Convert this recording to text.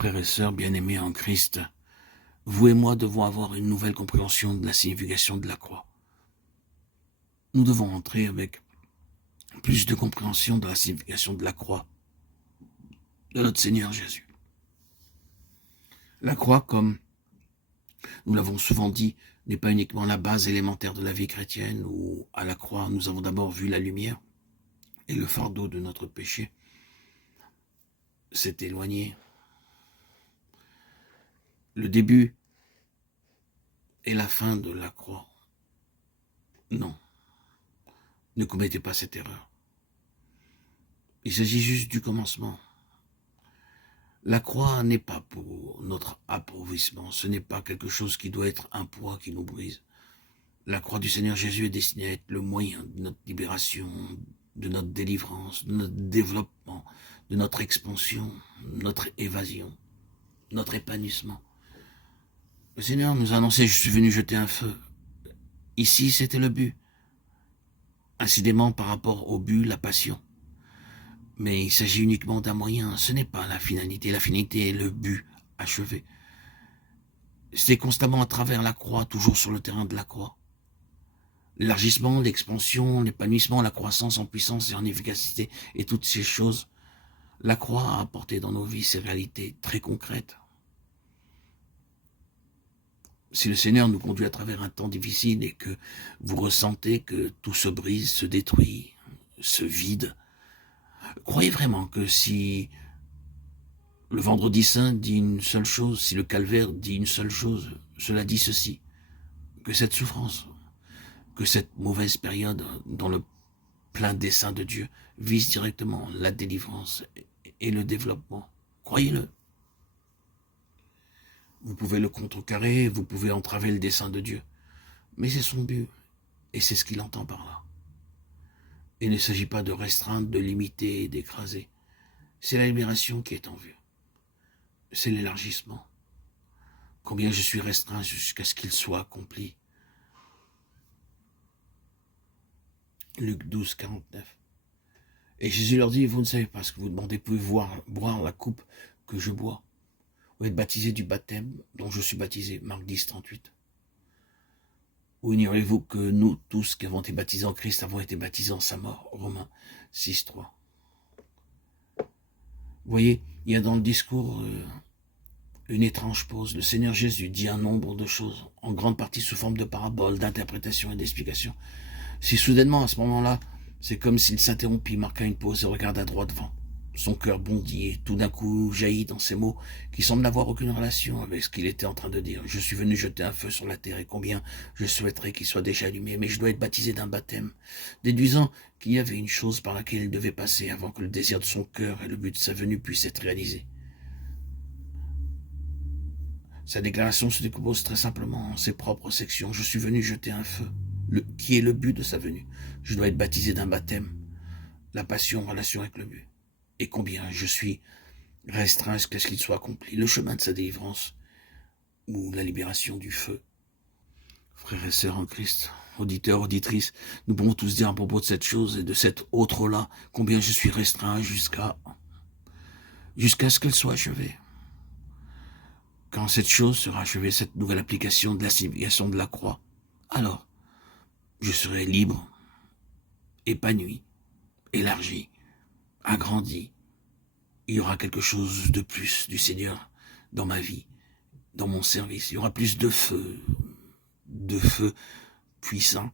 Frères et sœurs bien-aimés en Christ, vous et moi devons avoir une nouvelle compréhension de la signification de la croix. Nous devons entrer avec plus de compréhension de la signification de la croix de notre Seigneur Jésus. La croix, comme nous l'avons souvent dit, n'est pas uniquement la base élémentaire de la vie chrétienne, où à la croix nous avons d'abord vu la lumière et le fardeau de notre péché s'est éloigné. Le début et la fin de la croix. Non, ne commettez pas cette erreur. Il s'agit juste du commencement. La croix n'est pas pour notre appauvrissement, ce n'est pas quelque chose qui doit être un poids qui nous brise. La croix du Seigneur Jésus est destinée à être le moyen de notre libération, de notre délivrance, de notre développement, de notre expansion, notre évasion, notre épanouissement. Le Seigneur nous a annoncé « Je suis venu jeter un feu ». Ici, c'était le but. Incidemment par rapport au but, la passion. Mais il s'agit uniquement d'un moyen, ce n'est pas la finalité. La finalité est le but achevé. C'est constamment à travers la croix, toujours sur le terrain de la croix. L'élargissement, l'expansion, l'épanouissement, la croissance en puissance et en efficacité et toutes ces choses, la croix a apporté dans nos vies ces réalités très concrètes. Si le Seigneur nous conduit à travers un temps difficile et que vous ressentez que tout se brise, se détruit, se vide, croyez vraiment que si le vendredi saint dit une seule chose, si le calvaire dit une seule chose, cela dit ceci, que cette souffrance, que cette mauvaise période dans le plein dessein de Dieu vise directement la délivrance et le développement. Croyez-le. Vous pouvez le contrecarrer, vous pouvez entraver le dessein de Dieu, mais c'est son but, et c'est ce qu'il entend par là. Il ne s'agit pas de restreindre, de limiter et d'écraser. C'est la libération qui est en vue. C'est l'élargissement. Combien je suis restreint jusqu'à ce qu'il soit accompli. Luc 12, 49. Et Jésus leur dit, vous ne savez pas ce que vous demandez, pouvez-vous boire la coupe que je bois, ou être baptisé du baptême dont je suis baptisé, Marc 10, 38. Ou ignorez-vous que nous tous qui avons été baptisés en Christ avons été baptisés en sa mort, Romains 6, 3. Vous voyez, il y a dans le discours une étrange pause. Le Seigneur Jésus dit un nombre de choses, en grande partie sous forme de paraboles, d'interprétations et d'explications. Si soudainement, à ce moment-là, c'est comme s'il s'interrompit, marqua une pause et regarda droit devant. Son cœur bondit et tout d'un coup jaillit dans ces mots qui semblent n'avoir aucune relation avec ce qu'il était en train de dire. Je suis venu jeter un feu sur la terre et combien je souhaiterais qu'il soit déjà allumé, mais je dois être baptisé d'un baptême, déduisant qu'il y avait une chose par laquelle il devait passer avant que le désir de son cœur et le but de sa venue puissent être réalisés. Sa déclaration se décompose très simplement en ses propres sections. Je suis venu jeter un feu, qui est le but de sa venue. Je dois être baptisé d'un baptême, la passion en relation avec le but. Et combien je suis restreint jusqu'à ce qu'il soit accompli, le chemin de sa délivrance ou la libération du feu. Frères et sœurs en Christ, auditeurs, auditrices, nous pouvons tous dire à propos de cette chose et de cette autre-là, combien je suis restreint jusqu'à ce qu'elle soit achevée. Quand cette chose sera achevée, cette nouvelle application de la signification de la croix, alors je serai libre, épanoui, élargi, agrandi. Il y aura quelque chose de plus du Seigneur dans ma vie, dans mon service. Il y aura plus de feu puissant,